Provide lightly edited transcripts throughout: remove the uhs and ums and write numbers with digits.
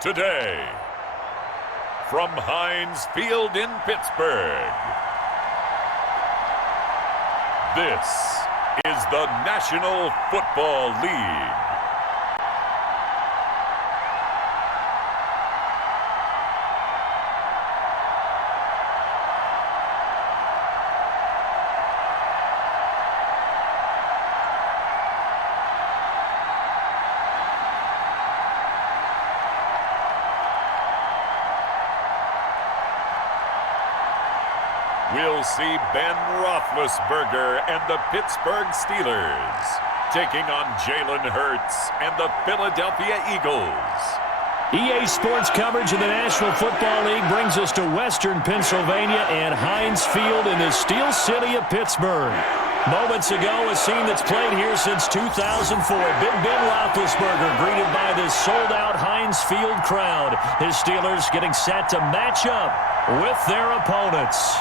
Today, from Heinz Field in Pittsburgh, this is the National Football League. We'll see Ben Roethlisberger and the Pittsburgh Steelers taking on Jalen Hurts and the Philadelphia Eagles. EA Sports coverage of the National Football League brings us to Western Pennsylvania and Heinz Field in the Steel City of Pittsburgh. Moments ago, a scene that's played here since 2004. Big Ben Roethlisberger greeted by this sold-out Heinz Field crowd. His Steelers getting set to match up with their opponents.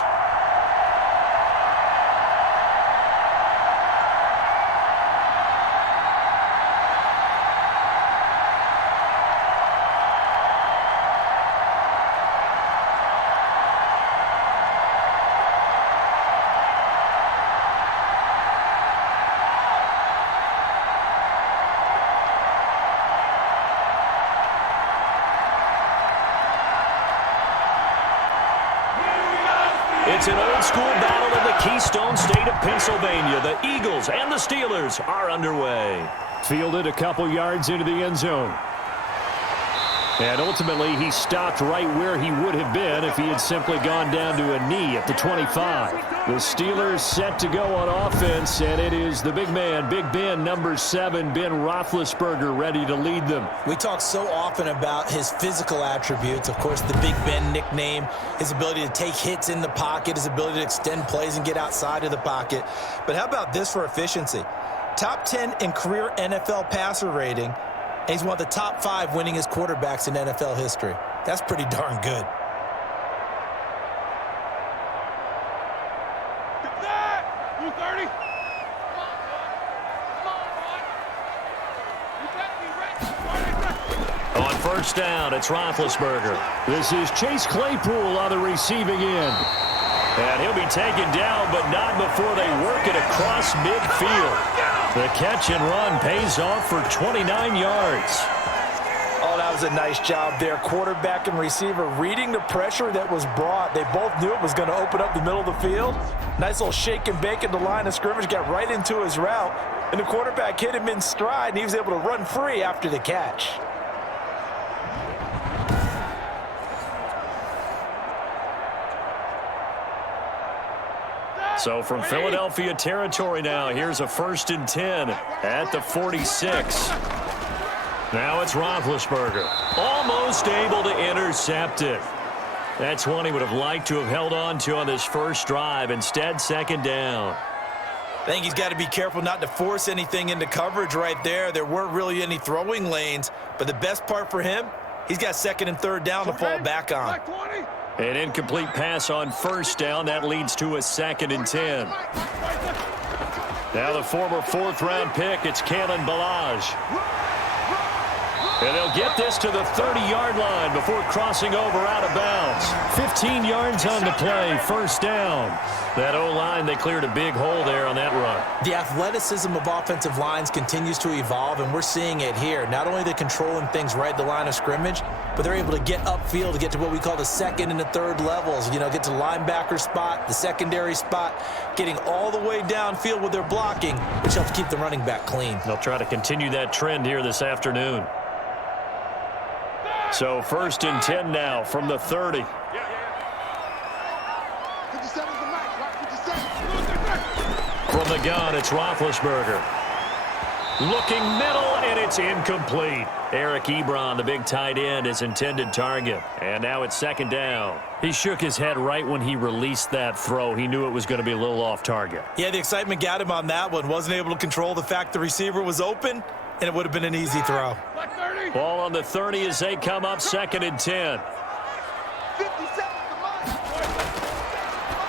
It's an old-school battle in the Keystone State of Pennsylvania. The Eagles and the Steelers are underway. Fielded a couple yards into the end zone. And ultimately, he stopped right where he would have been if he had simply gone down to a knee at the 25. The Steelers set to go on offense, and it is the big man, Big Ben, number 7, Ben Roethlisberger, ready to lead them. We talk so often about his physical attributes. Of course, the Big Ben nickname, his ability to take hits in the pocket, his ability to extend plays and get outside of the pocket. But how about this for efficiency? Top 10 in career NFL passer rating. And he's one of the top 5 winningest quarterbacks in NFL history. That's pretty darn good. On first down, it's Roethlisberger. This is Chase Claypool on the receiving end. And he'll be taken down, but not before they work it across midfield. The catch and run pays off for 29 yards. Oh, that was a nice job there. Quarterback and receiver reading the pressure that was brought. They both knew it was going to open up the middle of the field. Nice little shake and bake at the line of scrimmage, got right into his route. And the quarterback hit him in stride, and he was able to run free after the catch. So from Philadelphia territory now, here's a 1st and 10 at the 46. Now it's Roethlisberger, almost able to intercept it. That's one he would have liked to have held on to on this first drive. Instead, 2nd down. I think he's got to be careful not to force anything into coverage right there. There weren't really any throwing lanes, but the best part for him, he's got 2nd and 3rd down to fall back on. An incomplete pass on first down. That leads to a 2nd and 10. Now the former 4th-round pick, it's Kalen Ballage. And they'll get this to the 30-yard line before crossing over out of bounds. 15 yards on the play, 1st down. That O-line, they cleared a big hole there on that run. The athleticism of offensive lines continues to evolve, and we're seeing it here. Not only are they controlling things right at the line of scrimmage, but they're able to get upfield to get to what we call the 2nd and the 3rd levels. You know, get to the linebacker spot, the secondary spot, getting all the way downfield with their blocking, which helps keep the running back clean. They'll try to continue that trend here this afternoon. So 1st and 10 now from the 30. From the gun, it's Roethlisberger. Looking middle, and it's incomplete. Eric Ebron, the big tight end, his intended target. And now it's 2nd down. He shook his head right when he released that throw. He knew it was going to be a little off target. Yeah, the excitement got him on that one. Wasn't able to control the fact the receiver was open, and it would have been an easy throw. Ball on the 30 as they come up 2nd and 10.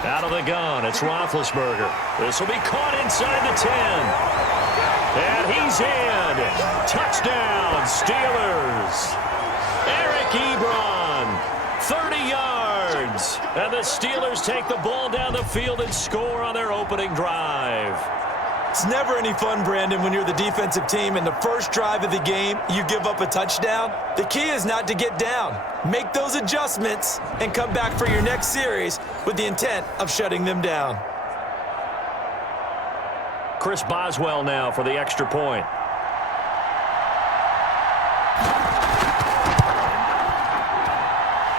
Out of the gun, it's Roethlisberger. This will be caught inside the 10. And he he's in. Touchdown, Steelers. Eric Ebron, 30 yards. And the Steelers take the ball down the field and score on their opening drive. It's never any fun, Brandon, when you're the defensive team and the first drive of the game, you give up a touchdown. The key is not to get down. Make those adjustments and come back for your next series with the intent of shutting them down. Chris Boswell now for the extra point.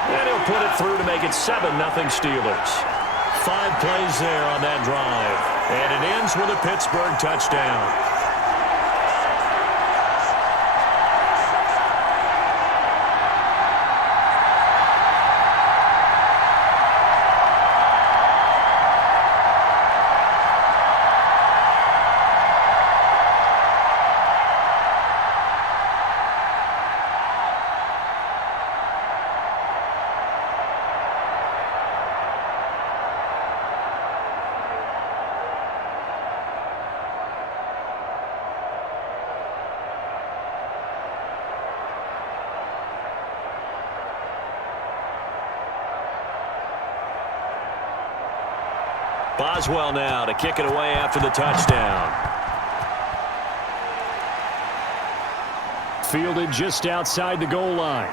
And he'll put it through to make it 7-0 Steelers. 5 plays there on that drive. And it ends with a Pittsburgh touchdown. Boswell now to kick it away after the touchdown. Fielded just outside the goal line.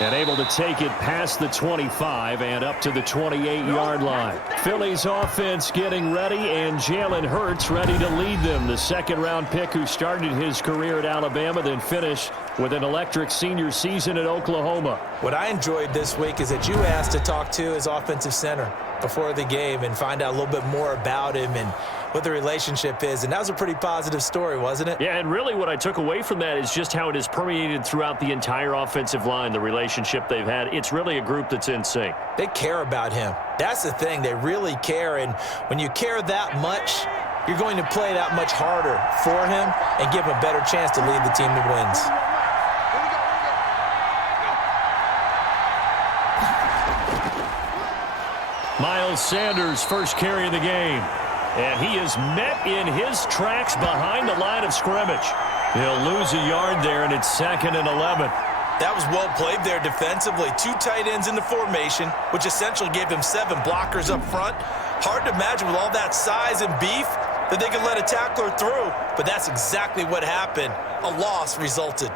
And able to take it past the 25 and up to the 28-yard line. Philly's offense getting ready, and Jalen Hurts ready to lead them. The second-round pick who started his career at Alabama, then finished with an electric senior season at Oklahoma. What I enjoyed this week is that you asked to talk to his offensive center before the game and find out a little bit more about him and what the relationship is. And that was a pretty positive story, wasn't it? Yeah, and really what I took away from that is just how it has permeated throughout the entire offensive line, the relationship they've had. It's really a group that's in sync. They care about him. That's the thing. They really care. And when you care that much, you're going to play that much harder for him and give him a better chance to lead the team to wins. Miles Sanders, first carry of the game. And he is met in his tracks behind the line of scrimmage. He'll lose a yard there, and it's 2nd and 11. That was well played there defensively. 2 tight ends in the formation, which essentially gave him 7 blockers up front. Hard to imagine with all that size and beef that they could let a tackler through, but that's exactly what happened. A loss resulted.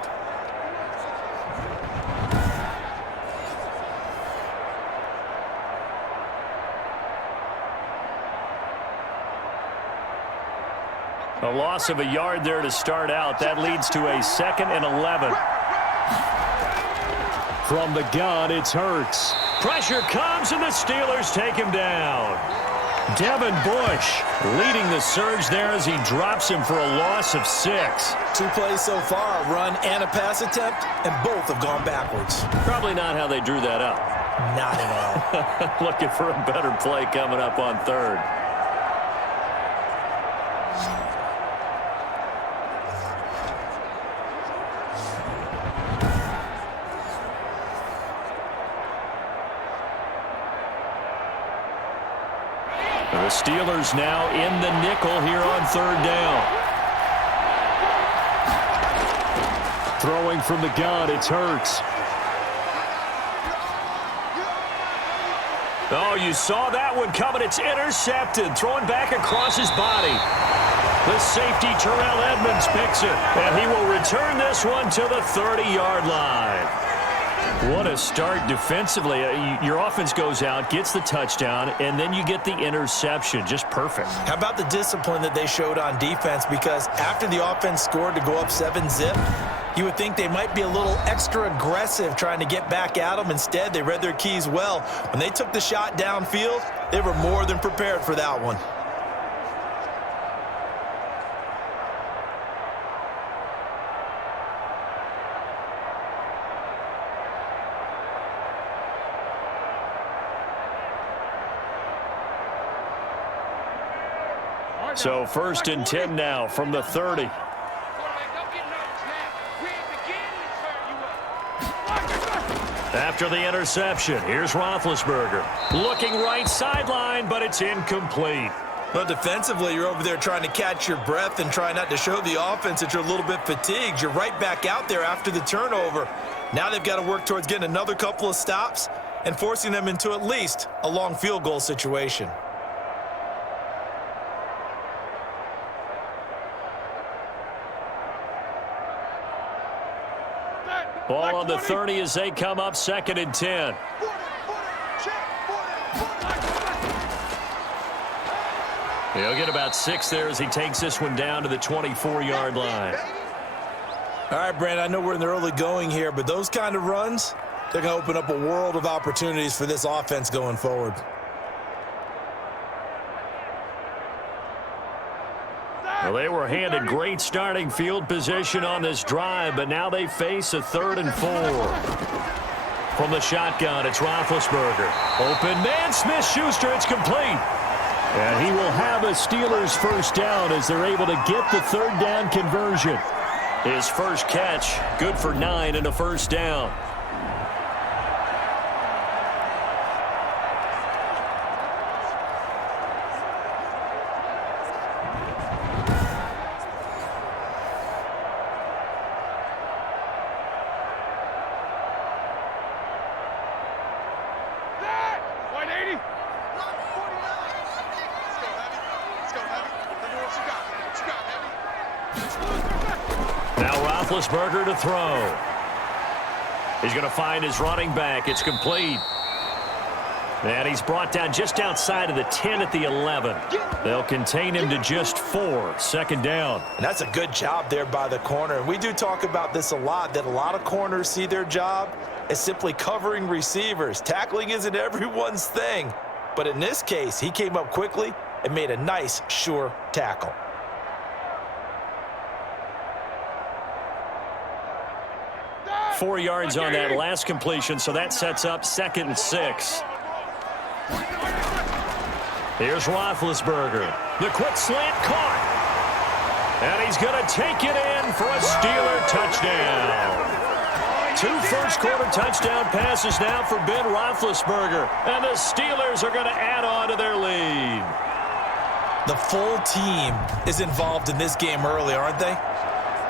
A loss of a yard there to start out. That leads to a 2nd and 11. From the gun, it's Hurts. Pressure comes, and the Steelers take him down. Devin Bush leading the surge there as he drops him for a loss of 6. 2 plays so far, a run and a pass attempt, and both have gone backwards. Probably not how they drew that up. Not at all. Looking for a better play coming up on 3rd. The Steelers now in the nickel here on 3rd down. Throwing from the gun, it's Hurts. Oh, you saw that one coming. It's intercepted. Throwing back across his body. The safety, Terrell Edmonds, picks it. And he will return this one to the 30-yard line. What a start defensively. Your offense goes out, gets the touchdown, and then you get the interception. Just perfect. How about the discipline that they showed on defense? Because after the offense scored to go up 7-zip, you would think they might be a little extra aggressive trying to get back at them. Instead, they read their keys well. When they took the shot downfield, they were more than prepared for that one. So 1st and 10 now from the 30. After the interception, here's Roethlisberger. Looking right sideline, but it's incomplete. Well, defensively, you're over there trying to catch your breath and try not to show the offense that you're a little bit fatigued. You're right back out there after the turnover. Now they've got to work towards getting another couple of stops and forcing them into at least a long field goal situation. Ball on the 30 as they come up 2nd and 10. He'll get about 6 there as he takes this one down to the 24-yard line. All right, Brandon, I know we're in the early going here, but those kind of runs, they're going to open up a world of opportunities for this offense going forward. Well, they were handed great starting field position on this drive, but now they face a 3rd and 4. From the shotgun, it's Roethlisberger. Open man, Smith-Schuster, it's complete. And he will have a Steelers first down as they're able to get the 3rd down conversion. His first catch, good for 9 and a first down. Roethlisberger to throw. He's going to find his running back. It's complete. And he's brought down just outside of the 10 at the 11. They'll contain him to just 4. 2nd down. And that's a good job there by the corner. And we do talk about this a lot, that a lot of corners see their job as simply covering receivers. Tackling isn't everyone's thing. But in this case, he came up quickly and made a nice, sure tackle. Four yards on that last completion, so that sets up 2nd and 6. Here's Roethlisberger. The quick slant caught. And he's going to take it in for a Steeler touchdown. 2 first-quarter touchdown passes now for Ben Roethlisberger. And the Steelers are going to add on to their lead. The full team is involved in this game early, aren't they?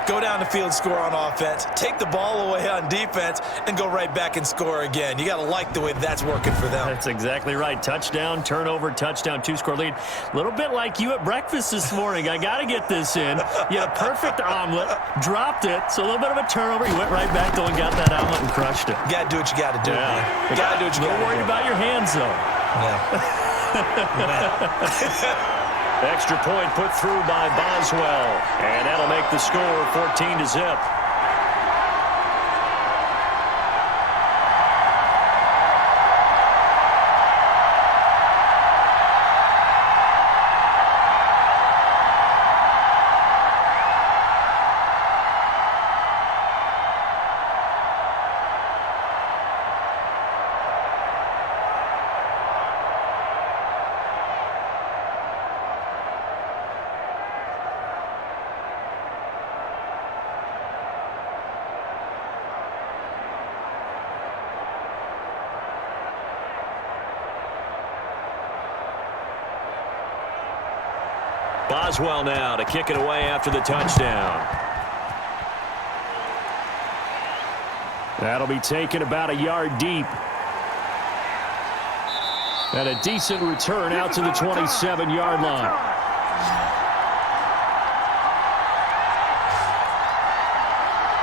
Go down the field, score on offense, take the ball away on defense, and go right back and score again. You got to like the way that's working for them. That's exactly right. Touchdown, turnover, touchdown, 2-score lead. A little bit like you at breakfast this morning. I got to get this in. You had a perfect omelet, dropped it, so a little bit of a turnover. You went right back, though, and got that omelet and crushed it. You got to do what you got to do, man. You got to do what you got to do. Don't worry about your hands, though. Yeah. Extra point put through by Boswell. And that'll make the score 14-0. Boswell now to kick it away after the touchdown. That'll be taken about a yard deep. And a decent return out to the 27-yard line.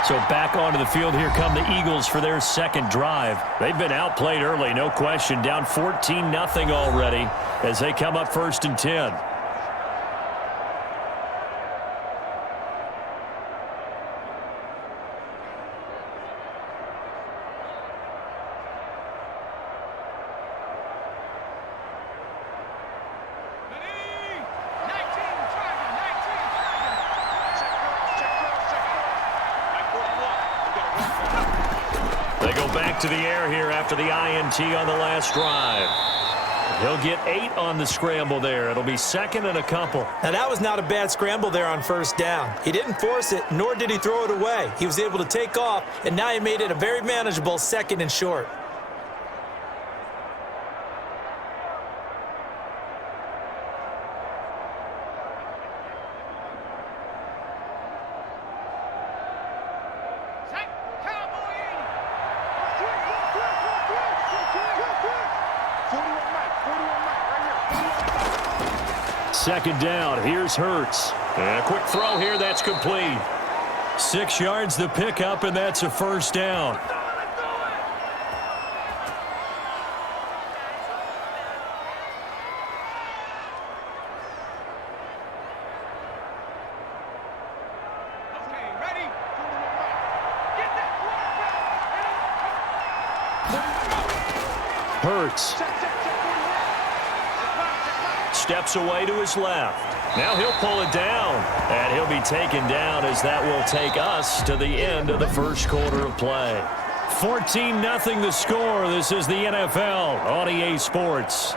So back onto the field, here come the Eagles for their second drive. They've been outplayed early, no question. Down 14-0 already as they come up 1st and 10. They go back to the air here after the INT on the last drive. He'll get 8 on the scramble there. It'll be 2nd and a couple. Now, that was not a bad scramble there on 1st down. He didn't force it, nor did he throw it away. He was able to take off, and now he made it a very manageable 2nd and short. second down. Here's Hurts. And a quick throw here. That's complete. 6 yards the pickup, and that's a first down. Hurts steps away to his left. Now he'll pull it down, and he'll be taken down as that will take us to the end of the first quarter of play. 14-0 the score. This is the NFL on EA Sports.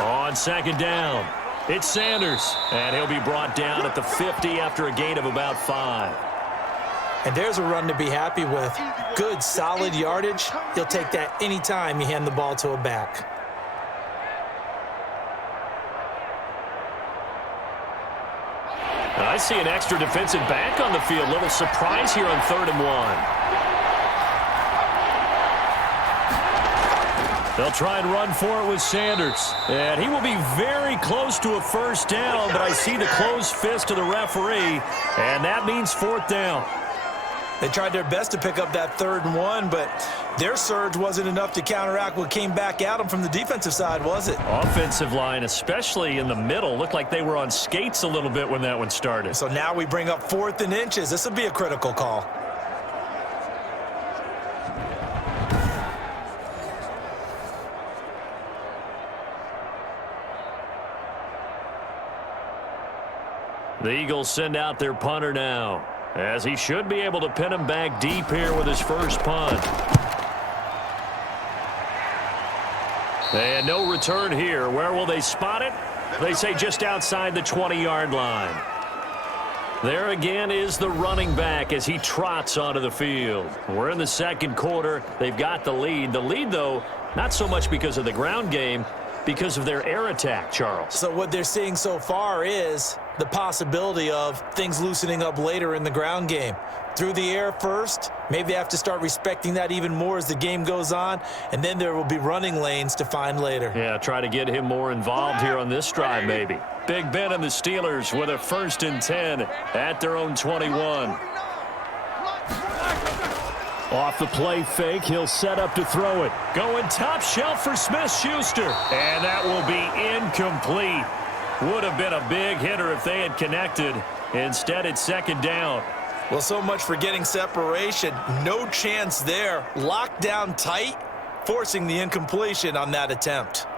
On second down, it's Sanders, and he'll be brought down at the 50 after a gain of about 5. And there's a run to be happy with. Good, solid yardage. He'll take that anytime you hand the ball to a back. I see an extra defensive back on the field. Little surprise here on 3rd and 1. They'll try and run for it with Sanders. And he will be very close to a first down, but I see the closed fist of the referee, and that means 4th down. They tried their best to pick up that 3rd and 1, but their surge wasn't enough to counteract what came back at them from the defensive side, was it? Offensive line, especially in the middle, looked like they were on skates a little bit when that one started. So now we bring up 4th and inches. This will be a critical call. The Eagles send out their punter now, as he should be able to pin him back deep here with his first punt. And no return here. Where will they spot it? They say just outside the 20-yard line. There again is the running back as he trots onto the field. We're in the second quarter. They've got the lead. The lead, though, not so much because of the ground game, because of their air attack, Charles. So what they're seeing so far is the possibility of things loosening up later in the ground game. Through the air first, maybe they have to start respecting that even more as the game goes on, and then there will be running lanes to find later. Yeah, try to get him more involved here on this drive, maybe. Big Ben and the Steelers with a 1st and 10 at their own 21. Off the play fake, he'll set up to throw it. Going top shelf for Smith-Schuster. And that will be incomplete. Would have been a big hitter if they had connected. Instead, it's 2nd down. Well, so much for getting separation. No chance there. Locked down tight, forcing the incompletion on that attempt.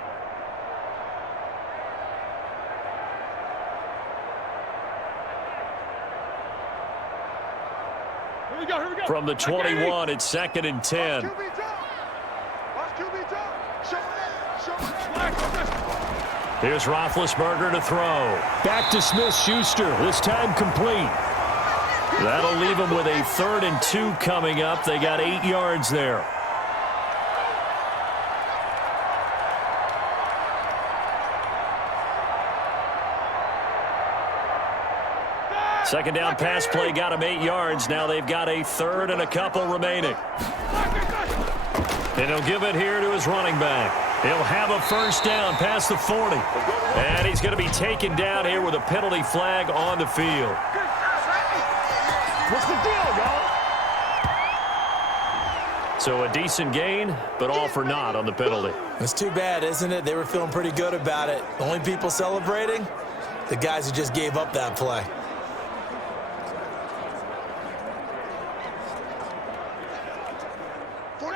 From the 21, it's 2nd and 10. Here's Roethlisberger to throw. Back to Smith-Schuster, this time complete. That'll leave them with a 3rd and 2 coming up. They got 8 yards there. Second down pass play got him 8 yards. Now they've got a 3rd and a couple remaining. And he'll give it here to his running back. He'll have a first down past the 40. And he's going to be taken down here with a penalty flag on the field. What's the deal, y'all? So a decent gain, but all for naught on the penalty. It's too bad, isn't it? They were feeling pretty good about it. The only people celebrating, the guys who just gave up that play.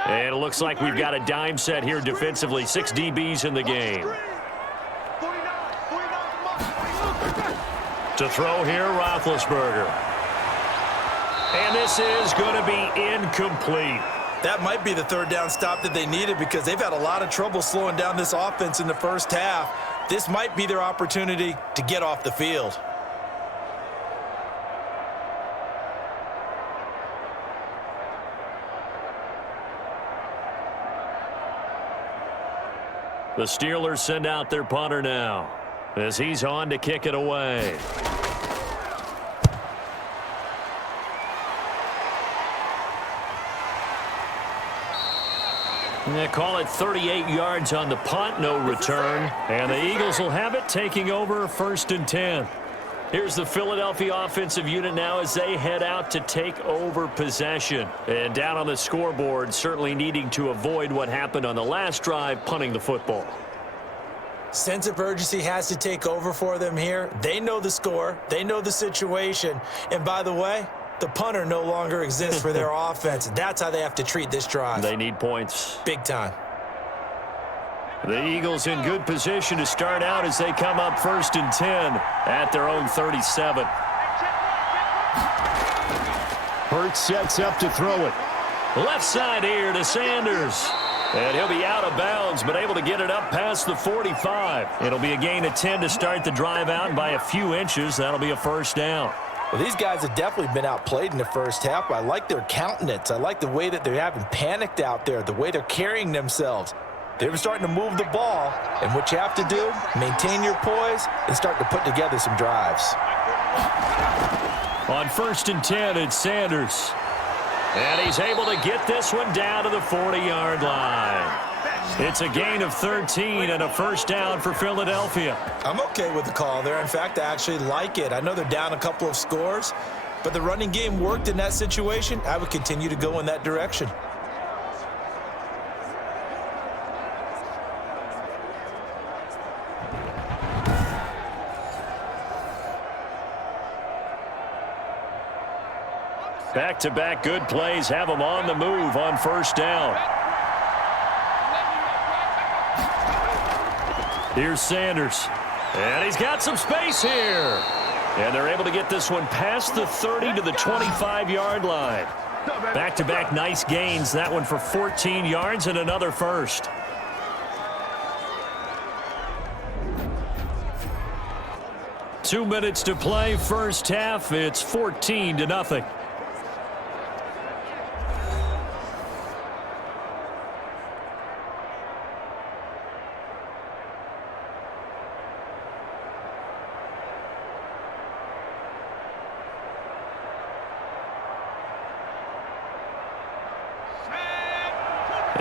And it looks like we've got a dime set here defensively. 6 DBs in the game. To throw here, Roethlisberger. And this is going to be incomplete. That might be the 3rd down stop that they needed because they've had a lot of trouble slowing down this offense in the first half. This might be their opportunity to get off the field. The Steelers send out their punter now as he's on to kick it away. They call it 38 yards on the punt, no return. And the Eagles will have it, taking over 1st and 10. Here's the Philadelphia offensive unit now as they head out to take over possession. And down on the scoreboard, certainly needing to avoid what happened on the last drive, punting the football. Sense of urgency has to take over for them here. They know the score. They know the situation. And by the way, the punter no longer exists for their offense. That's how they have to treat this drive. They need points. Big time. The Eagles in good position to start out as they come up 1st and 10 at their own 37. Hurts sets up to throw it. Left side here to Sanders. And he'll be out of bounds, but able to get it up past the 45. It'll be a gain of 10 to start the drive out, and by a few inches, that'll be a 1st down. Well, these guys have definitely been outplayed in the first half, but I like their countenance. I like the way that they haven't panicked out there, the way they're carrying themselves. They're starting to move the ball, and what you have to do, maintain your poise and start to put together some drives. On 1st and 10, it's Sanders. And he's able to get this one down to the 40-yard line. It's a gain of 13 and a 1st down for Philadelphia. I'm okay with the call there. In fact, I actually like it. I know they're down a couple of scores, but the running game worked in that situation. I would continue to go in that direction. Back-to-back good plays have them on the move on 1st down. Here's Sanders. And he's got some space here. And they're able to get this one past the 30 to the 25-yard line. Back-to-back nice gains. That one for 14 yards and another 1st. Two minutes to play, first half. It's 14-0.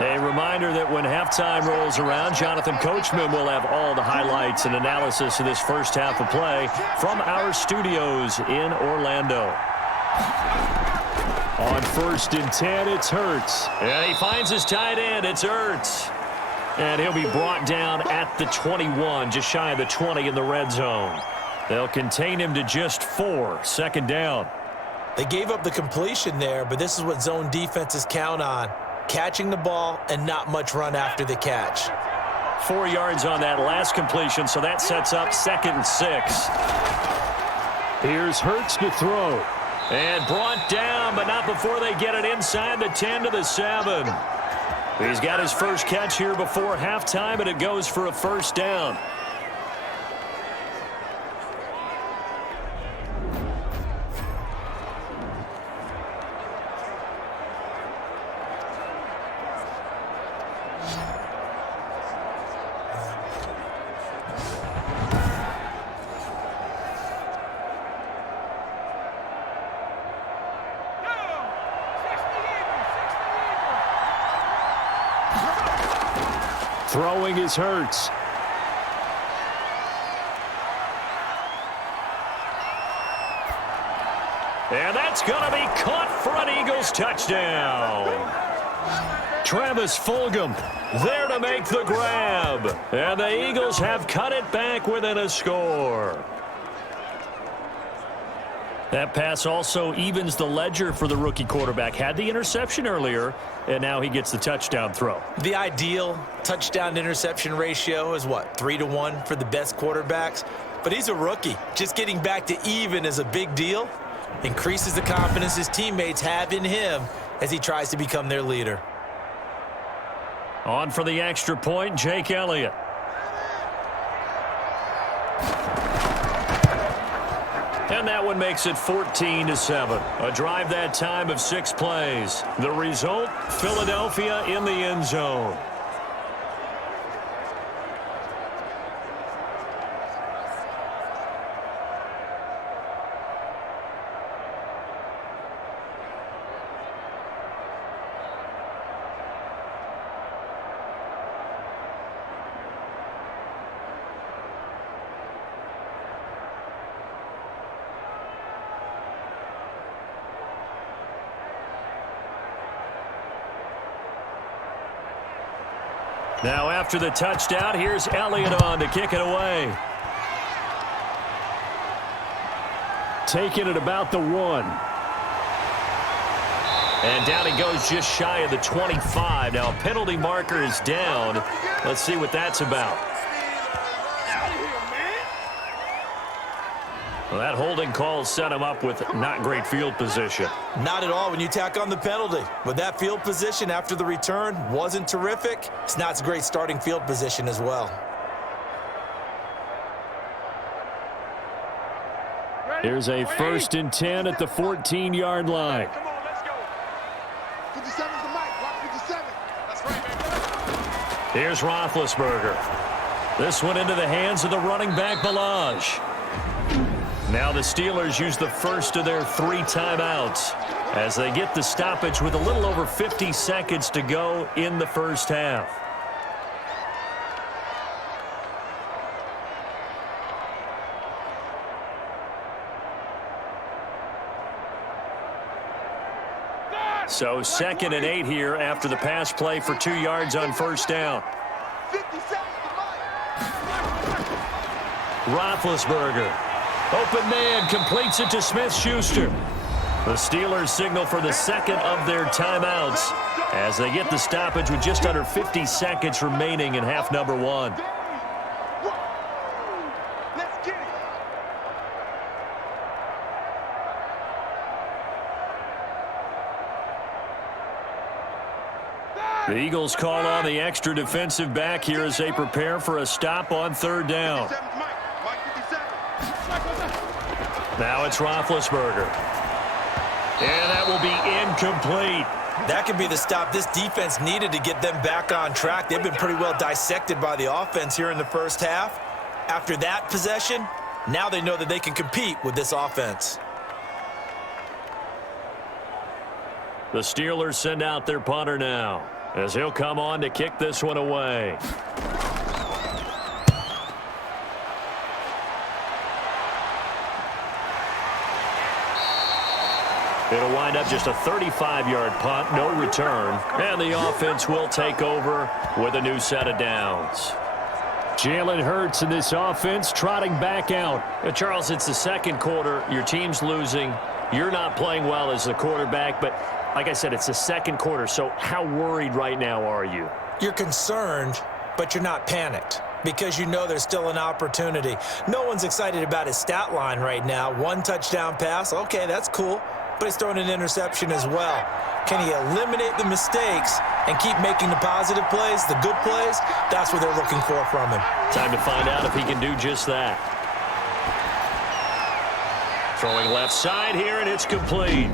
A reminder that when halftime rolls around, Jonathan Coachman will have all the highlights and analysis of this first half of play from our studios in Orlando. On 1st and 10, it's Hurts. And he finds his tight end. It's Hurts. And he'll be brought down at the 21, just shy of the 20 in the red zone. They'll contain him to just 4, 2nd down. They gave up the completion there, but this is what zone defenses count on. Catching the ball and not much run after the catch. 4 yards on that last completion, so that sets up 2nd and 6. Here's Hurts to throw. And brought down, but not before they get it inside the 10 to the 7. He's got his first catch here before halftime, and it goes for a 1st down. Throwing is Hurts. And that's going to be caught for an Eagles touchdown. Travis Fulgham there to make the grab. And the Eagles have cut it back within a score. That pass also evens the ledger for the rookie quarterback. Had the interception earlier, and now he gets the touchdown throw. The ideal touchdown-interception ratio is what, 3-to-1 for the best quarterbacks? But he's a rookie. Just getting back to even is a big deal. Increases the confidence his teammates have in him as he tries to become their leader. On for the extra point, Jake Elliott. And that one makes it 14-7. A drive that time of 6 plays. The result, Philadelphia in the end zone. Now after the touchdown, here's Elliott on to kick it away. Taking it about the 1. And down he goes just shy of the 25. Now a penalty marker is down. Let's see what that's about. Well, that holding call set him up with not great field position. Not at all when you tack on the penalty. But that field position after the return wasn't terrific. It's not a great starting field position as well. Here's a 1st and 10 at the 14-yard line. Come on, let's go. 57's the mic. Block 57. That's right, man. Here's Roethlisberger. This one into the hands of the running back, Ballage. Now the Steelers use the first of their 3 timeouts as they get the stoppage with a little over 50 seconds to go in the first half. So 2nd and 8 here after the pass play for 2 yards on first down. 57's the mic. Roethlisberger. Open man, completes it to Smith-Schuster. The Steelers signal for the 2nd of their timeouts as they get the stoppage with just under 50 seconds remaining in half number 1. Let's get it. The Eagles call on the extra defensive back here as they prepare for a stop on 3rd down. 57's mic. Mic 57. Now it's Roethlisberger. And that will be incomplete. That could be the stop this defense needed to get them back on track. They've been pretty well dissected by the offense here in the first half. After that possession, now they know that they can compete with this offense. The Steelers send out their punter now as he'll come on to kick this one away. It'll wind up just a 35-yard punt, no return, and the offense will take over with a new set of downs. Jalen Hurts in this offense trotting back out. Charles, it's the 2nd quarter. Your team's losing. You're not playing well as the quarterback, but like I said, it's the 2nd quarter, so how worried right now are you? You're concerned, but you're not panicked because you know there's still an opportunity. No one's excited about his stat line right now. 1 touchdown pass, okay, that's cool. But he's throwing an interception as well. Can he eliminate the mistakes and keep making the positive plays, the good plays? That's what they're looking for from him. Time to find out if he can do just that. Throwing left side here, and it's complete.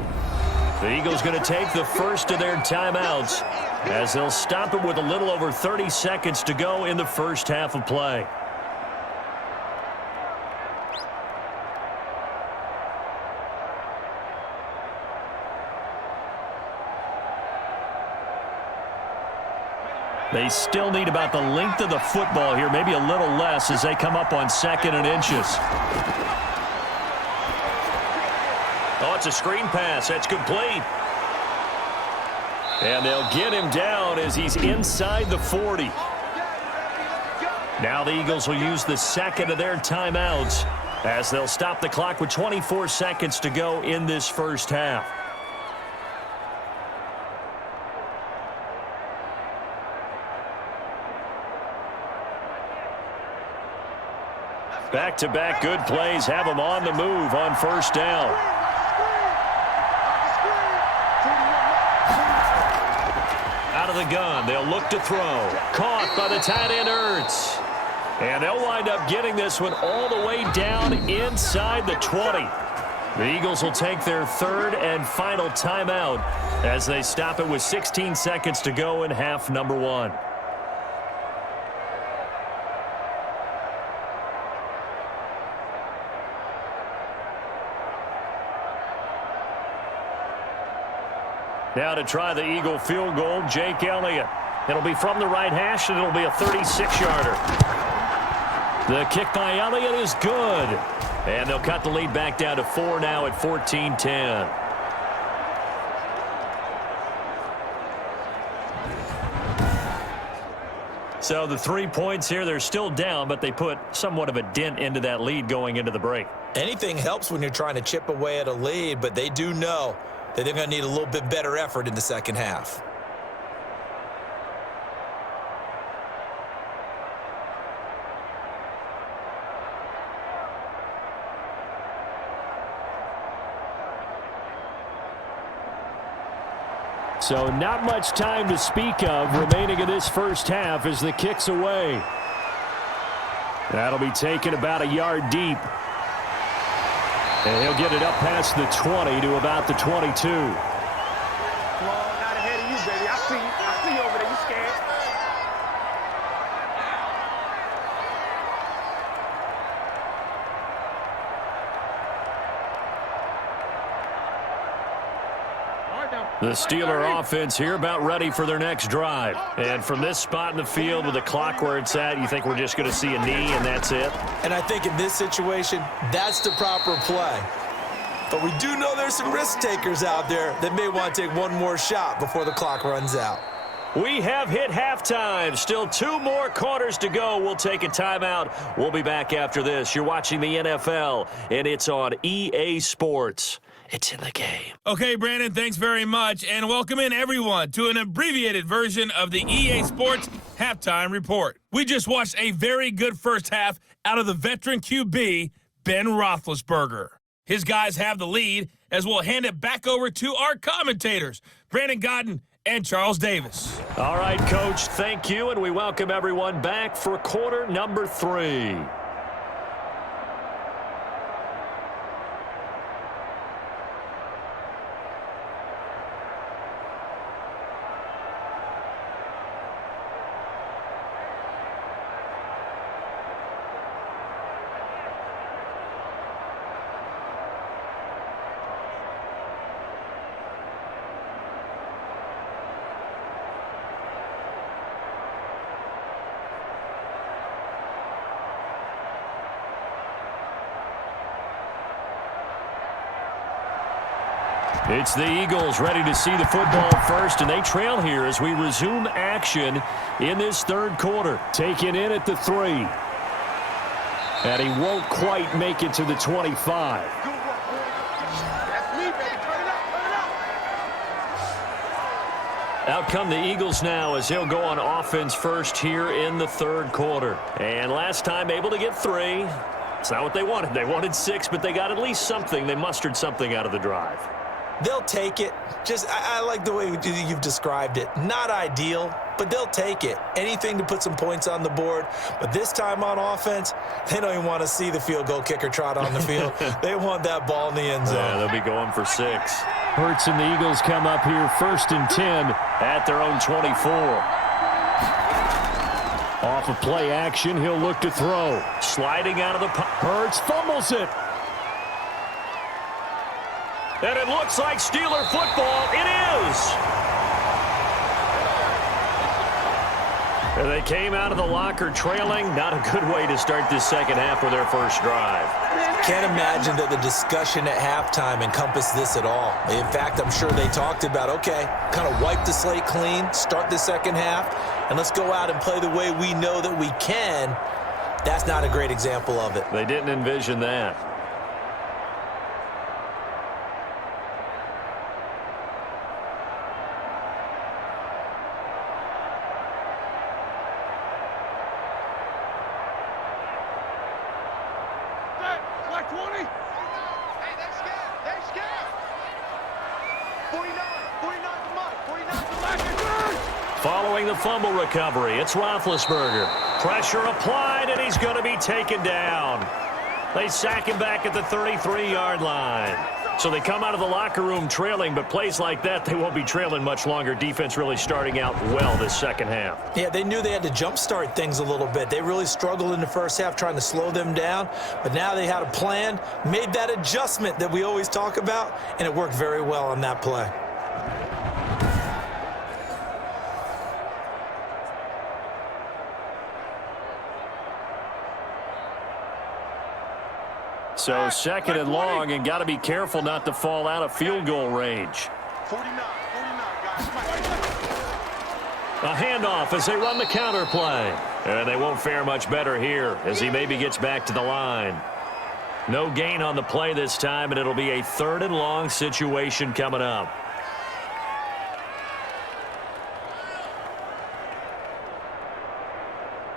The Eagles going to take the first of their timeouts as they'll stop it with a little over 30 seconds to go in the first half of play. They still need about the length of the football here, maybe a little less as they come up on 2nd and inches. Oh, it's a screen pass. That's complete. And they'll get him down as he's inside the 40. Now the Eagles will use the 2nd of their timeouts as they'll stop the clock with 24 seconds to go in this first half. Back-to-back good plays have them on the move on first down. Out of the gun, they'll look to throw. Caught by the tight end, Ertz. And they'll wind up getting this one all the way down inside the 20. The Eagles will take their 3rd and final timeout as they stop it with 16 seconds to go in half number 1. Now to try the Eagle field goal, Jake Elliott. It'll be from the right hash, and it'll be a 36-yarder. The kick by Elliott is good. And they'll cut the lead back down to 4 now at 14-10. So the 3 points here, they're still down, but they put somewhat of a dent into that lead going into the break. Anything helps when you're trying to chip away at a lead, but they do know that they're going to need a little bit better effort in the second half. So not much time to speak of remaining in this first half as the kick's away. That'll be taken about a yard deep. And he'll get it up past the 20 to about the 22. Come on, not ahead of you, baby. I see you over there. You scared? The Steeler offense here about ready for their next drive. And from this spot in the field with the clock where it's at, you think we're just going to see a knee and that's it? And I think in this situation, that's the proper play. But we do know there's some risk takers out there that may want to take one more shot before the clock runs out. We have hit halftime. Still 2 more quarters to go. We'll take a timeout. We'll be back after this. You're watching the NFL, and it's on EA Sports. It's in the game. Okay, Brandon, thanks very much. And welcome in, everyone, to an abbreviated version of the EA Sports Halftime Report. We just watched a very good first half out of the veteran QB, Ben Roethlisberger. His guys have the lead, as we'll hand it back over to our commentators, Brandon Godden and Charles Davis. All right, Coach, thank you, and we welcome everyone back for quarter number 3. It's the Eagles ready to see the football first, and they trail here as we resume action in this third quarter. Taken in at the 3. And he won't quite make it to the 25. That's me, baby. Turn it up. Out come the Eagles now as he'll go on offense first here in the third quarter. And last time able to get 3. It's not what they wanted. They wanted 6, but they got at least something. They mustered something out of the drive. They'll take it. I like the way you've described it. Not ideal, but they'll take it. Anything to put some points on the board. But this time on offense, they don't even want to see the field goal kicker trot on the field. They want that ball in the end zone. Yeah, they'll be going for 6. Hurts and the Eagles come up here 1st and 10 at their own 24. Off of play action, he'll look to throw. Sliding out of the Hurts fumbles it. And it looks like Steeler football. It is. And they came out of the locker trailing. Not a good way to start this second half with their first drive. Can't imagine that the discussion at halftime encompassed this at all. In fact, I'm sure they talked about, okay, kind of wipe the slate clean, start the second half, and let's go out and play the way we know that we can. That's not a great example of it. They didn't envision that. Following the fumble recovery, it's Roethlisberger. Pressure applied, and he's going to be taken down. They sack him back at the 33-yard line. So they come out of the locker room trailing, but plays like that, they won't be trailing much longer. Defense really starting out well this second half. Yeah, they knew they had to jumpstart things a little bit. They really struggled in the first half trying to slow them down, but now they had a plan, made that adjustment that we always talk about, and it worked very well on that play. So second and long, and got to be careful not to fall out of field goal range. 49, guys. A handoff as they run the counter play. And they won't fare much better here as he maybe gets back to the line. No gain on the play this time, and it'll be a 3rd and long situation coming up.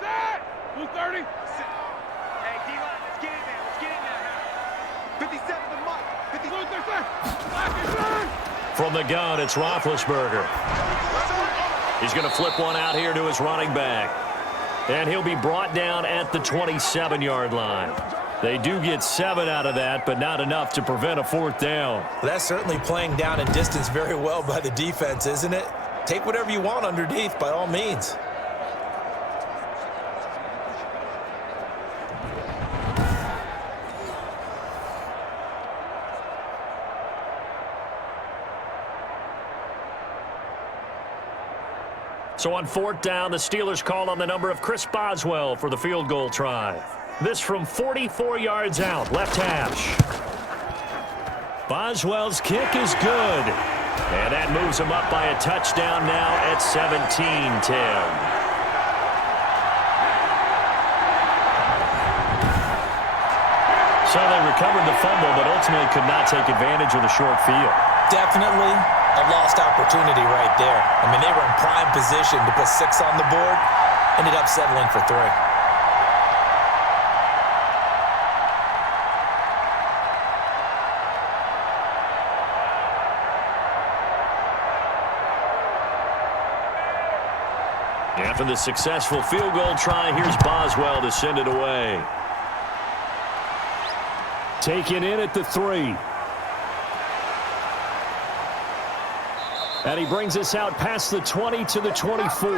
Dad! 230. Hey, D-line, let's get in there. Let's get in there now. 57 the mark. 50. From the gun, it's Roethlisberger. He's going to flip one out here to his running back. And he'll be brought down at the 27-yard line. They do get 7 out of that, but not enough to prevent a 4th down. Well, that's certainly playing down and distance very well by the defense, isn't it? Take whatever you want underneath, by all means. So on 4th down, the Steelers call on the number of Chris Boswell for the field goal try. This from 44 yards out, left hash. Boswell's kick is good. And that moves him up by a touchdown now at 17-10. So they recovered the fumble, but ultimately could not take advantage of the short field. Definitely a lost opportunity right there. I mean, they were in prime position to put 6 on the board, ended up settling for 3. After the successful field goal try, here's Boswell to send it away. Taken in at the 3. And he brings us out past the 20 to the 24.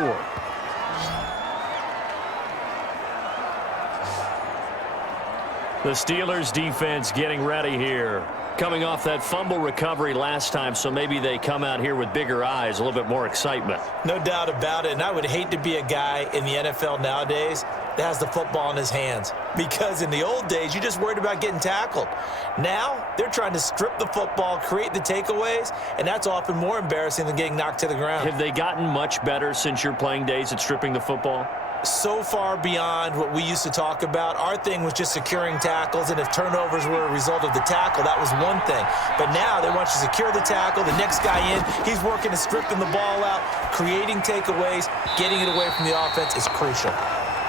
The Steelers defense getting ready here. Coming off that fumble recovery last time, so maybe they come out here with bigger eyes, a little bit more excitement. No doubt about it, and I would hate to be a guy in the NFL nowadays that has the football in his hands. Because in the old days, you just worried about getting tackled. Now, they're trying to strip the football, create the takeaways, and that's often more embarrassing than getting knocked to the ground. Have they gotten much better since your playing days at stripping the football? So far beyond what we used to talk about. Our thing was just securing tackles, and if turnovers were a result of the tackle, that was one thing. But now they want you to secure the tackle, the next guy in, he's working to stripping the ball out, creating takeaways, getting it away from the offense is crucial.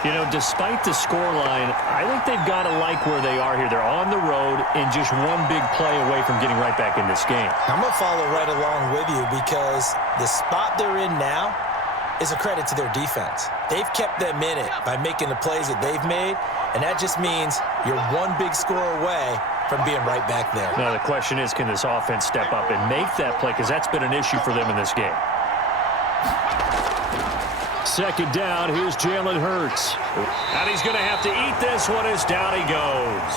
You know, despite the scoreline, I think they've got to like where they are here. They're on the road and just one big play away from getting right back in this game. I'm going to follow right along with you because the spot they're in now is a credit to their defense. They've kept them in it by making the plays that they've made, and that just means you're one big score away from being right back there. Now, the question is, can this offense step up and make that play? Because that's been an issue for them in this game. 2nd down, here's Jalen Hurts. And he's going to have to eat this one as down he goes.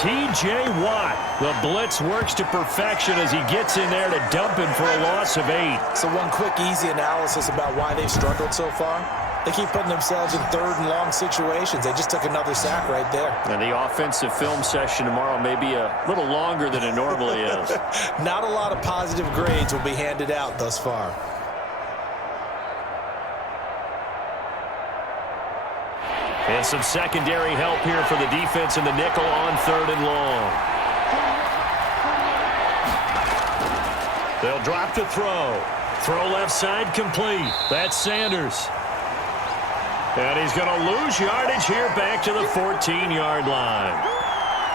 T.J. Watt, the blitz works to perfection as he gets in there to dump him for a loss of 8. So one quick, easy analysis about why they've struggled so far. They keep putting themselves in 3rd and long situations. They just took another sack right there. And the offensive film session tomorrow may be a little longer than it normally is. Not a lot of positive grades will be handed out thus far. And some secondary help here for the defense in the nickel on 3rd and long. They'll drop to throw. Throw left side complete. That's Sanders. And he's going to lose yardage here back to the 14-yard line.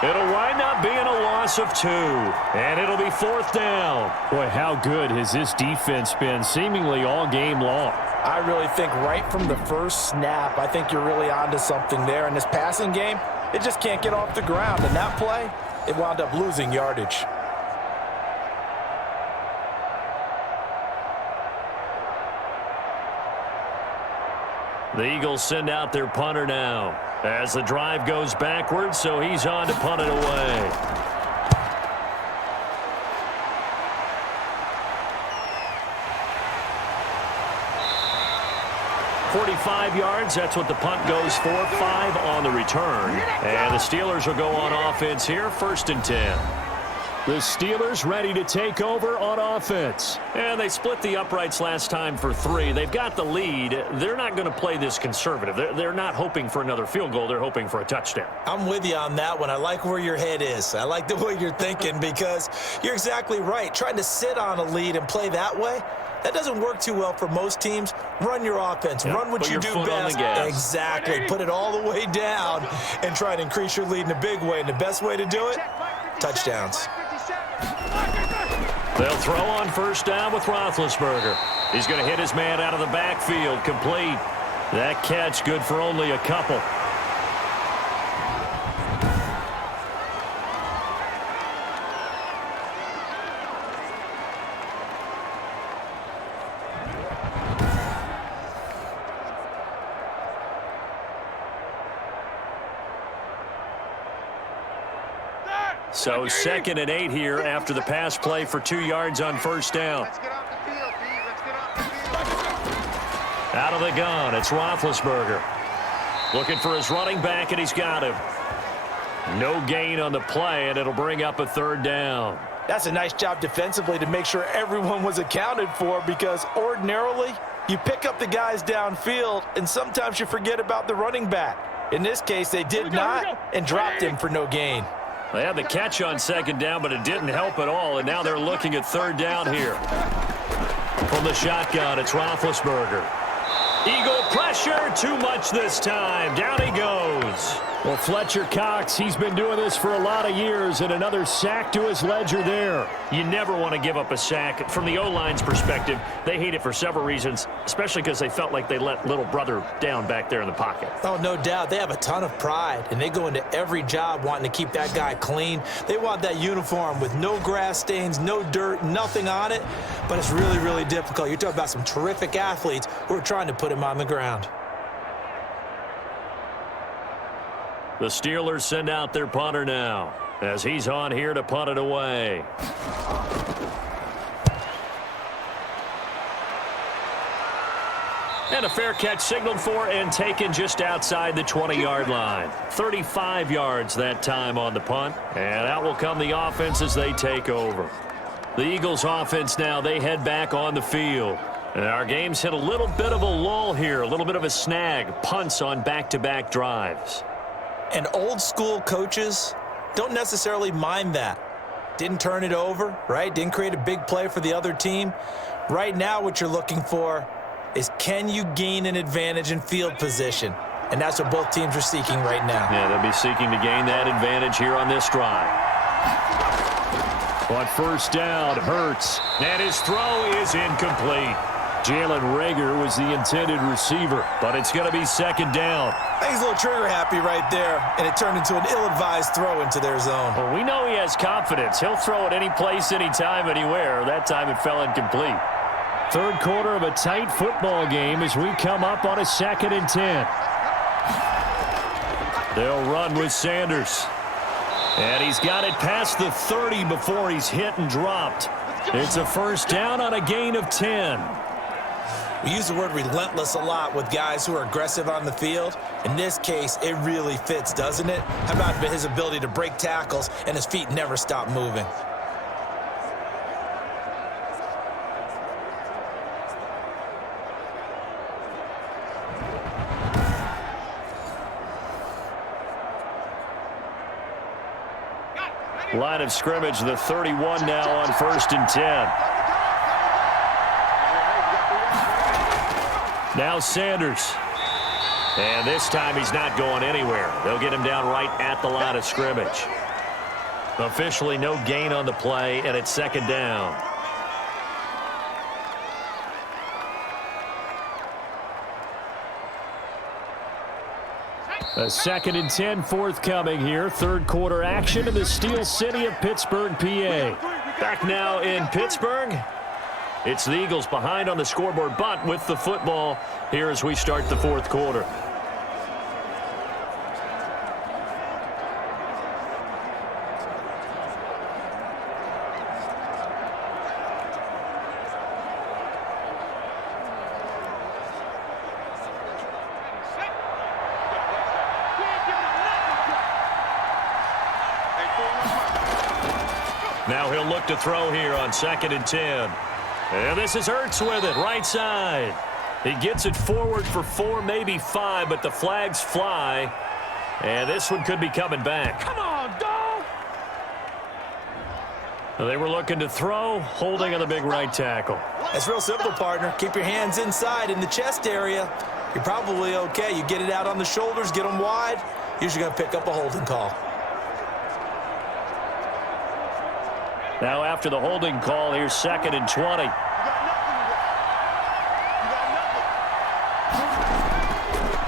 It'll wind up being a loss of 2. And it'll be 4th down. Boy, how good has this defense been seemingly all game long? I really think right from the first snap, I think you're really onto something there. In this passing game, it just can't get off the ground. And that play, it wound up losing yardage. The Eagles send out their punter now as the drive goes backwards, so he's on to punt it away. .45 yards, that's what the punt goes for. 5 on the return. And the Steelers will go on offense here, 1st and 10. The Steelers ready to take over on offense. And they split the uprights last time for 3. They've got the lead. They're not going to play this conservative. They're not hoping for another field goal. They're hoping for a touchdown. I'm with you on that one. I like where your head is. I like the way you're thinking because you're exactly right. Trying to sit on a lead and play that way, that doesn't work too well for most teams. Run your offense. Run what you do best. Exactly. Put it all the way down and try to increase your lead in a big way. And the best way to do it, touchdowns. They'll throw on first down with Roethlisberger. He's going to hit his man out of the backfield. Complete. That catch good for only a couple. So 2nd and 8 here after the pass play for 2 yards on first down. Let's get off the field, D. Let's get off the field. Out of the gun, it's Roethlisberger. Looking for his running back, and he's got him. No gain on the play, and it'll bring up a 3rd down. That's a nice job defensively to make sure everyone was accounted for because ordinarily you pick up the guys downfield, and sometimes you forget about the running back. In this case, they did not and dropped him for no gain. They had the catch on 2nd down, but it didn't help at all, and now they're looking at 3rd down here. From the shotgun, it's Roethlisberger. Eagle pressure, too much this time. Down he goes. Well, Fletcher Cox, he's been doing this for a lot of years, and another sack to his ledger there. You never want to give up a sack. From the O-line's perspective, they hate it for several reasons, especially because they felt like they let little brother down back there in the pocket. Oh, no doubt. They have a ton of pride, and they go into every job wanting to keep that guy clean. They want that uniform with no grass stains, no dirt, nothing on it, but it's really, really difficult. You're talking about some terrific athletes who are trying to put him on the ground. The Steelers send out their punter now as he's on here to punt it away. And a fair catch signaled for and taken just outside the 20-yard line. 35 yards that time on the punt. And out will come the offense as they take over. The Eagles offense now, they head back on the field. And our game's hit a little bit of a lull here, a little bit of a snag. Punts on back-to-back drives. And old school coaches don't necessarily mind that. Didn't turn it over, right? Didn't create a big play for the other team. Right now what you're looking for is can you gain an advantage in field position? And that's what both teams are seeking right now. Yeah, they'll be seeking to gain that advantage here on this drive. On first down, Hurts. And his throw is incomplete. Jalen Reagor was the intended receiver, but it's going to be 2nd down. I think he's a little trigger happy right there, and it turned into an ill-advised throw into their zone. Well, we know he has confidence. He'll throw it any place, anytime, anywhere. That time it fell incomplete. 3rd quarter of a tight football game as we come up on a 2nd and 10. They'll run with Sanders. And he's got it past the 30 before he's hit and dropped. It's a first down on a gain of 10. We use the word relentless a lot with guys who are aggressive on the field. In this case, it really fits, doesn't it? How about his ability to break tackles and his feet never stop moving? Line of scrimmage, the 31 now on 1st and 10. Now Sanders. And this time he's not going anywhere. They'll get him down right at the line of scrimmage. Officially no gain on the play, and it's 2nd down. A 2nd and 10 forthcoming here. 3rd quarter action in the Steel City of Pittsburgh, PA. Back now in Pittsburgh. It's the Eagles behind on the scoreboard, but with the football here as we start the 4th quarter. Now he'll look to throw here on 2nd and 10. And this is Ertz with it, right side. He gets it forward for 4, maybe 5, but the flags fly. And this one could be coming back. Come on, dog! They were looking to throw, holding on the big right tackle. It's real simple, partner. Keep your hands inside in the chest area. You're probably okay. You get it out on the shoulders, get them wide. Usually going to pick up a holding call. Now after the holding call, here's 2nd and 20.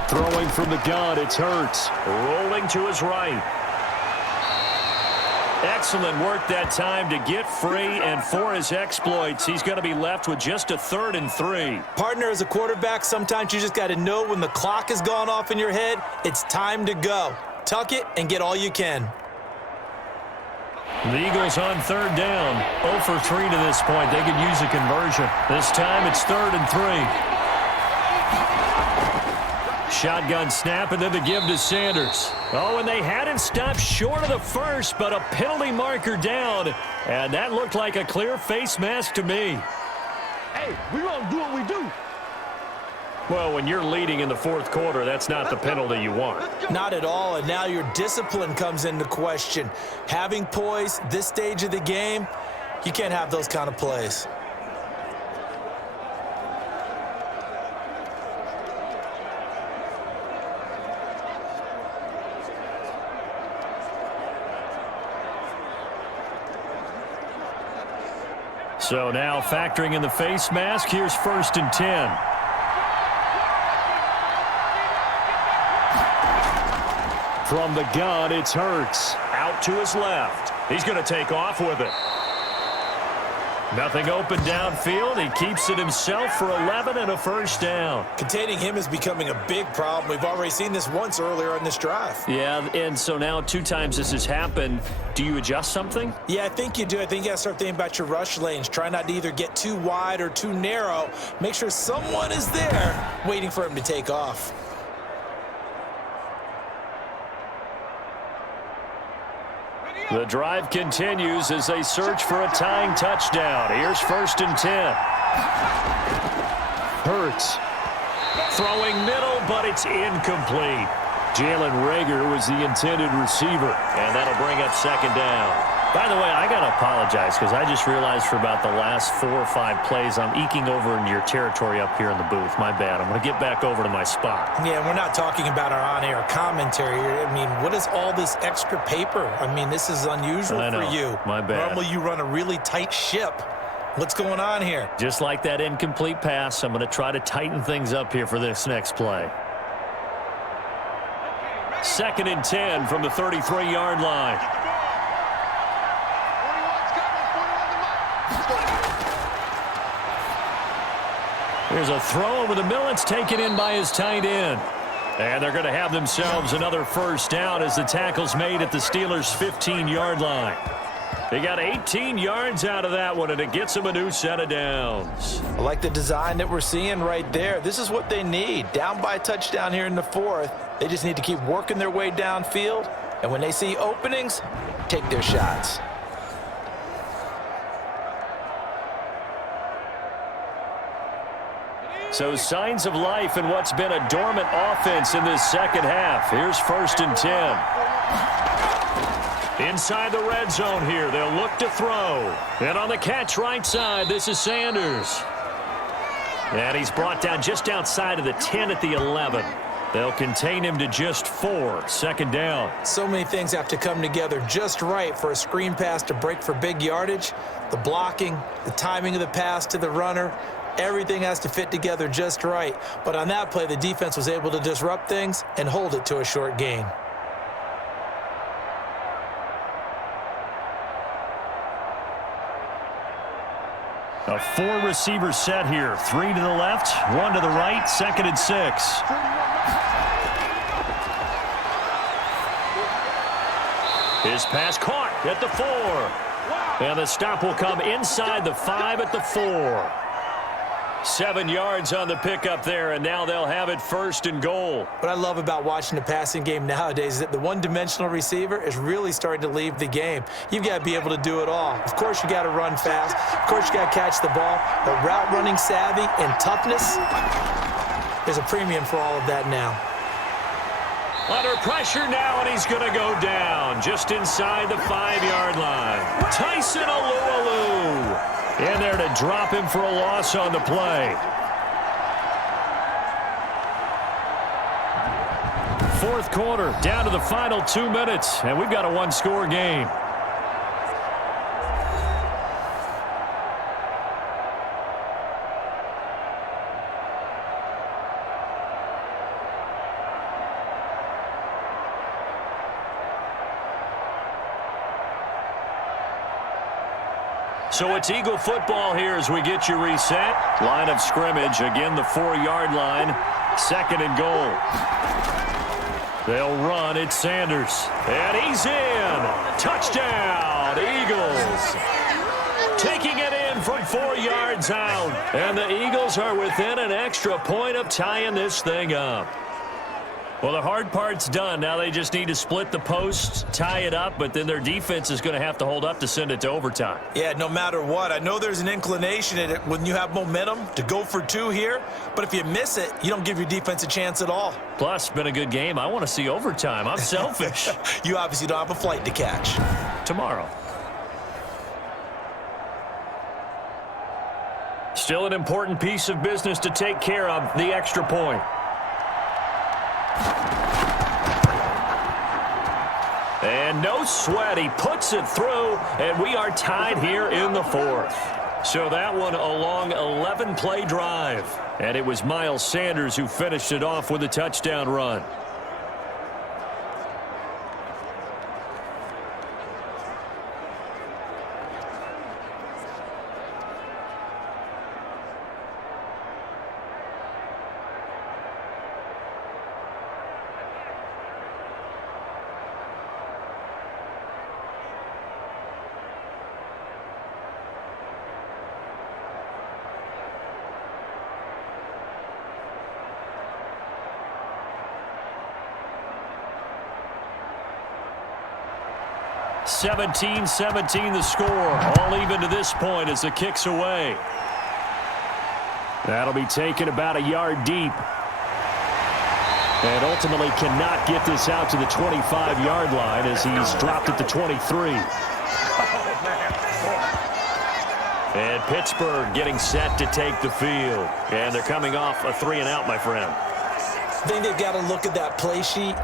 Throwing from the gun, it's Hurts. Rolling to his right. Excellent work that time to get free, and for his exploits, he's going to be left with just a 3rd and 3. Partner, as a quarterback, sometimes you just got to know when the clock has gone off in your head, it's time to go. Tuck it and get all you can. The Eagles on 3rd down. 0 for 3 to this point. They could use a conversion. This time it's 3rd and 3. Shotgun snap, and then the give to Sanders. Oh, and they hadn't stopped short of the first, but a penalty marker down. And that looked like a clear face mask to me. Hey, we gonna do what we do. Well, when you're leading in the 4th quarter, that's not the penalty you want. Not at all, and now your discipline comes into question. Having poise this stage of the game, you can't have those kind of plays. So now factoring in the face mask, here's 1st and 10. From the gun, it's Hurts. Out to his left. He's going to take off with it. Nothing open downfield. He keeps it himself for 11 and a 1st down. Containing him is becoming a big problem. We've already seen this once earlier on this drive. Yeah, and so now 2 times this has happened. Do you adjust something? Yeah, I think you do. I think you got to start thinking about your rush lanes. Try not to either get too wide or too narrow. Make sure someone is there waiting for him to take off. The drive continues as they search for a tying touchdown. Here's 1st and 10. Hurts. Throwing middle, but it's incomplete. Jalen Reagor was the intended receiver, and that'll bring up 2nd down. By the way, I got to apologize because I just realized for about the last 4 or 5 plays, I'm eking over into your territory up here in the booth. My bad. I'm going to get back over to my spot. Yeah, we're not talking about our on-air commentary. I mean, what is all this extra paper? I mean, this is unusual for you. My bad. Normally, you run a really tight ship. What's going on here? Just like that incomplete pass, I'm going to try to tighten things up here for this next play. 2nd and 10 from the 33-yard line. Here's a throw over the middle. It's taken in by his tight end. And they're going to have themselves another 1st down as the tackle's made at the Steelers' 15-yard line. They got 18 yards out of that one, and it gets them a new set of downs. I like the design that we're seeing right there. This is what they need. Down by a touchdown here in the 4th. They just need to keep working their way downfield. And when they see openings, take their shots. So signs of life in what's been a dormant offense in this 2nd half. Here's 1st and 10. Inside the red zone here, they'll look to throw. And on the catch right side, this is Sanders. And he's brought down just outside of the 10 at the 11. They'll contain him to just 4. 2nd down. So many things have to come together just right for a screen pass to break for big yardage. The blocking, the timing of the pass to the runner, everything has to fit together just right. But on that play, the defense was able to disrupt things and hold it to a short gain. A 4-receiver set here. 3 to the left, 1 to the right, 2nd and 6. His pass caught at the 4. And the stop will come inside the 5 at the 4. 7 yards on the pickup there, and now they'll have it 1st and goal. What I love about watching the passing game nowadays is that the one-dimensional receiver is really starting to leave the game. You've got to be able to do it all. Of course, you got to run fast. Of course, you got to catch the ball. But route running savvy and toughness, there's a premium for all of that now. Under pressure now, and he's going to go down just inside the 5-yard line. Tyson Alualu in there to drop him for a loss on the play. 4th quarter, down to the final 2 minutes, and we've got a 1-score game. So it's Eagle football here as we get you reset. Line of scrimmage, again the 4-yard line. 2nd and goal. They'll run. It's Sanders. And he's in. Touchdown, Eagles. Taking it in from 4 yards out. And the Eagles are within an extra point of tying this thing up. Well, the hard part's done. Now they just need to split the posts, tie it up, but then their defense is going to have to hold up to send it to overtime. Yeah, no matter what. I know there's an inclination in it when you have momentum to go for 2 here, but if you miss it, you don't give your defense a chance at all. Plus, it's been a good game. I want to see overtime. I'm selfish. You obviously don't have a flight to catch. Tomorrow. Still an important piece of business to take care of, the extra point. And no sweat, he puts it through, and we are tied here in the 4th. So that one a long 11-play drive. And it was Miles Sanders who finished it off with a touchdown run. (17-17) the score. All even to this point as the kick's away. That'll be taken about a yard deep. And ultimately cannot get this out to the 25-yard line as he's dropped it to 23. And Pittsburgh getting set to take the field. And they're coming off a 3-and-out, my friend. I think they've got to look at that play sheet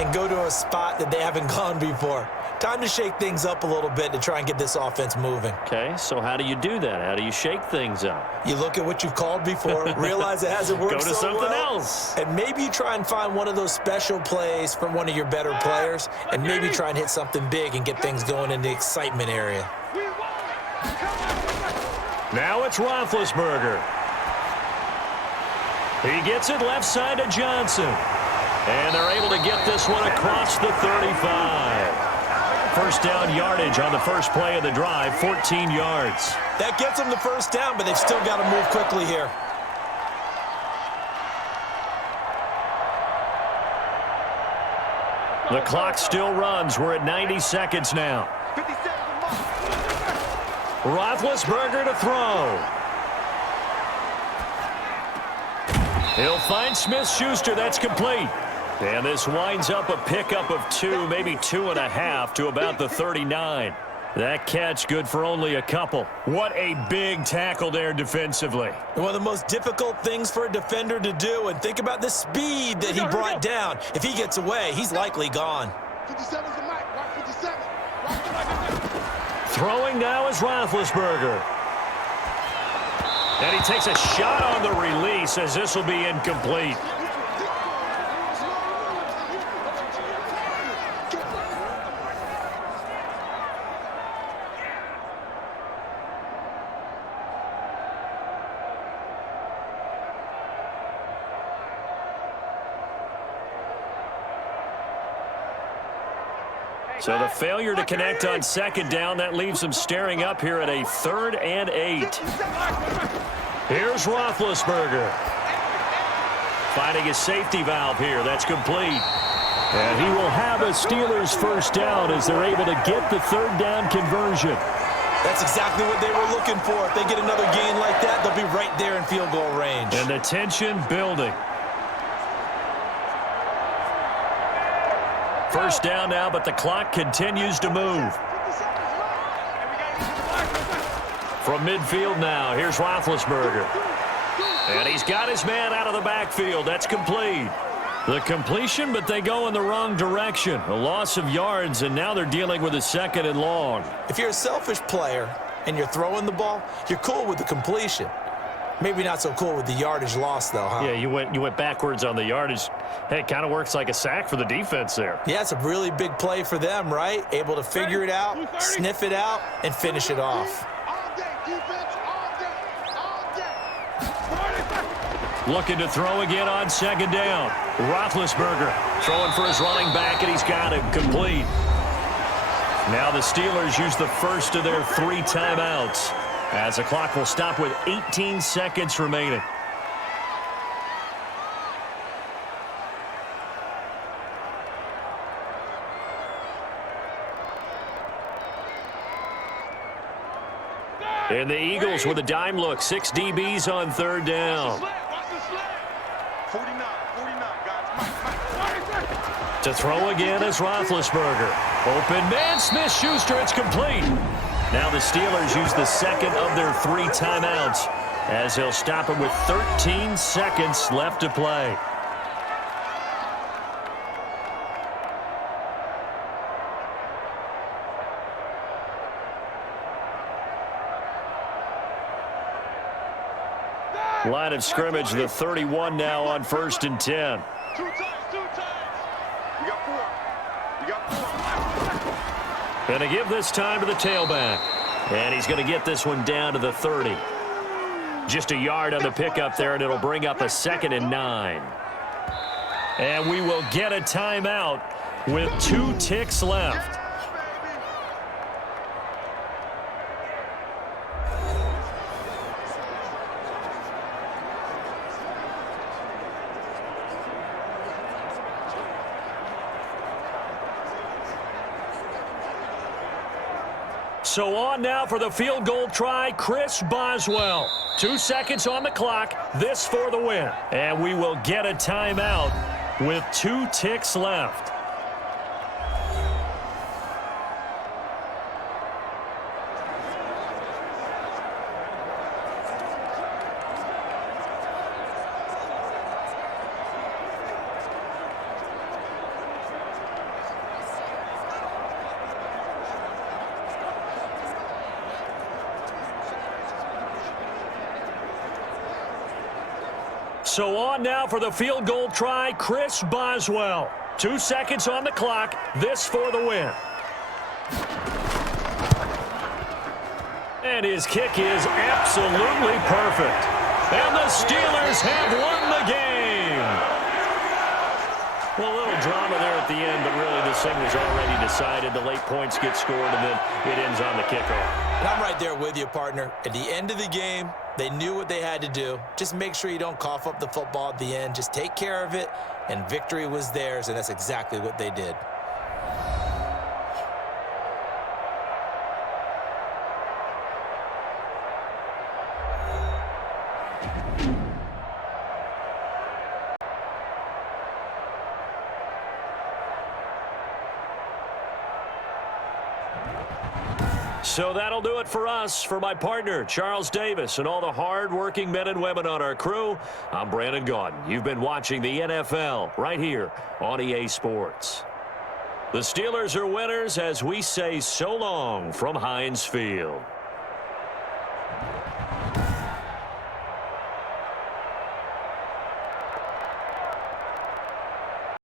and go to a spot that they haven't gone before. Time to shake things up a little bit to try and get this offense moving. Okay, so how do you do that? How do you shake things up? You look at what you've called before, realize it hasn't worked Go to so something well, else. and maybe you try and find one of those special plays from one of your better players, and maybe try and hit something big and get things going in the excitement area. Now it's Roethlisberger. He gets it left side to Johnson. And they're able to get this one across the 35. First down yardage on the first play of the drive, 14 yards. That gets them the first down, but they've still got to move quickly here. The clock still runs. We're at 90 seconds now. Roethlisberger to throw. He'll find Smith-Schuster. That's complete. And this winds up a pickup of 2, maybe 2.5 to about the 39. That catch good for only a couple. What a big tackle there defensively. One of the most difficult things for a defender to do, and think about the speed that he brought down. If he gets away, he's likely gone. 57's the mic. Rock 57. Throwing now is Roethlisberger. And he takes a shot on the release as this will be incomplete. So the failure to connect on second down, that leaves them staring up here at a 3rd and 8. Here's Roethlisberger. Finding his safety valve here. That's complete. And he will have a Steelers first down as they're able to get the third down conversion. That's exactly what they were looking for. If they get another gain like that, they'll be right there in field goal range. And the tension building. First down now, but the clock continues to move. From midfield now, here's Roethlisberger. And he's got his man out of the backfield. That's complete. The completion, but they go in the wrong direction. A loss of yards, and now they're dealing with a 2nd and long. If you're a selfish player and you're throwing the ball, you're cool with the completion. Maybe not so cool with the yardage loss, though, huh? Yeah, you went backwards on the yardage. Hey, it kind of works like a sack for the defense there. Yeah, it's a really big play for them, right? Able to figure it out, sniff it out, and finish it off. Looking to throw again on 2nd down. Roethlisberger throwing for his running back, and he's got him complete. Now the Steelers use the first of their 3 timeouts as the clock will stop with 18 seconds remaining. And the Eagles with a dime look. 6 DBs on 3rd down. 49, guys. To throw again is Roethlisberger. Open man, Smith-Schuster, it's complete. Now the Steelers use the 2nd of their 3 timeouts as they'll stop it with 13 seconds left to play. Line of scrimmage, the 31 now on 1st and 10. 2 times. You got 4. You got 4. Going to give this time to the tailback. And he's going to get this one down to the 30. Just a yard on the pickup there, and it'll bring up a 2nd and 9. And we will get a timeout with 2 ticks left. So on now for the field goal try, Chris Boswell. 2 seconds on the clock, this for the win. And we will get a timeout with 2 ticks left. So on now for the field goal try, Chris Boswell. 2 seconds on the clock, this for the win. And his kick is absolutely perfect. And the Steelers have won the game. Well, a little drama there at the end, but really this thing was already decided. The late points get scored, and then it ends on the kickoff. And I'm right there with you, partner. At the end of the game, they knew what they had to do. Just make sure you don't cough up the football at the end. Just take care of it, and victory was theirs, and that's exactly what they did. So that'll do it for us. For my partner, Charles Davis, and all the hard-working men and women on our crew, I'm Brandon Gaudin. You've been watching the NFL right here on EA Sports. The Steelers are winners as we say so long from Heinz Field.